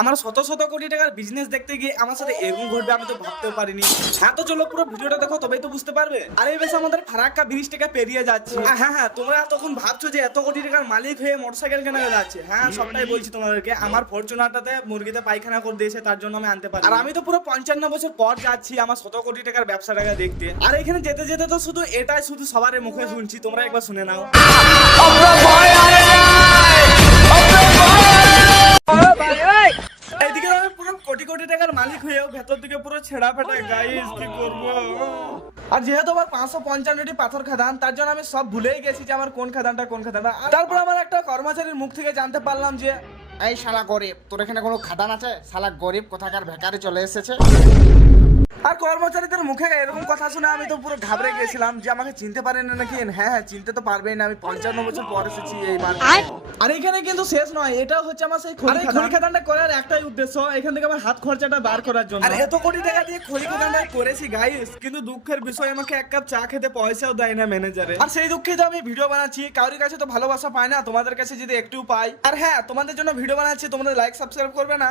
আমার শত শত কোটি টাকার বিজনেস দেখতে গিয়ে আমার সাথে এরকম ঘটবে আমি তো ভাবতেও পারিনি। হ্যাঁ তো চলো পুরো ভিডিওটা দেখো তবেই তো বুঝতে পারবে। আর এই বেশ আমাদের ফারাক্কা ব্রিজ টাকা পেরিয়ে যাচ্ছে। হ্যাঁ হ্যাঁ, তোমরা তখন ভাবছো যে এত কোটি টাকার মালিক হয়ে মোটরসাইকেল কেনা যাচ্ছে। হ্যাঁ সবটাই বলছি তোমাদেরকে। আমার ফরচুনারটাতে মুরগিতে পায়খানা করে দিয়েছে, তার জন্য আমি আনতে পারি। আর আমি তো পুরো 55 বছর পর যাচ্ছি আমার শত কোটি টাকার ব্যবসাটাকে দেখতে। আর এখানে যেতে যেতে তো শুধু এটাই শুধু সবার মুখে শুনছি, তোমরা একবার শুনে নাও। এইদিকে আমি পুরো কোটি কোটি টাকার মালিক হয়েও ভেতর দিকে পুরো ছেঁড়া ফেটা, গাইস কি করবো। আর যেহেতু আমার 555টি পাথর খাদান, তার জন্য আমি সব ভুলেই গেছি যে আমার কোন খাদানটা কোন খাদানটা। তারপর আমার একটা কর্মচারীর মুখ থেকে জানতে পারলাম যে এই শালা গরিব, তোর এখানে কোনো খাদান আছে? শালা গরিব কোথাকার বেকারি চলে এসেছে। আর কর্মচারীদের মুখে এরকম কথা শুনে আমি তো পুরো ঘাবড়ে গেছিলাম যে আমাকে চিনতে পারেন নাকি। হ্যাঁ হ্যাঁ, চিনতে তো পারবেই না, আমি 55 বছর পর এসেছি এই মার্কেটে। আর এখানে কিন্তু শেষ নয়, এটা হচ্ছে আমার সেই খড়ি খাদানটা করার একটাই উদ্দেশ্য, এখান থেকে আমার হাত খরচাটা বার করার জন্য। আর এত কোটি টাকা দিয়ে খড়ি খাদানটা করেছি গাইস, কিন্তু দুঃখের বিষয় আমাকে এক কাপ চা খেতে পয়সাও দেয় না ম্যানেজারে। আর সেই দুঃখে তো আমি ভিডিও বানাচ্ছি, কারোর কাছে তো ভালোবাসা পাই না, তোমাদের কাছে যদি একটু পাই। আর হ্যাঁ, তোমাদের জন্য ভিডিও বানাচ্ছি, তোমাদের লাইক সাবস্ক্রাইব করবে না।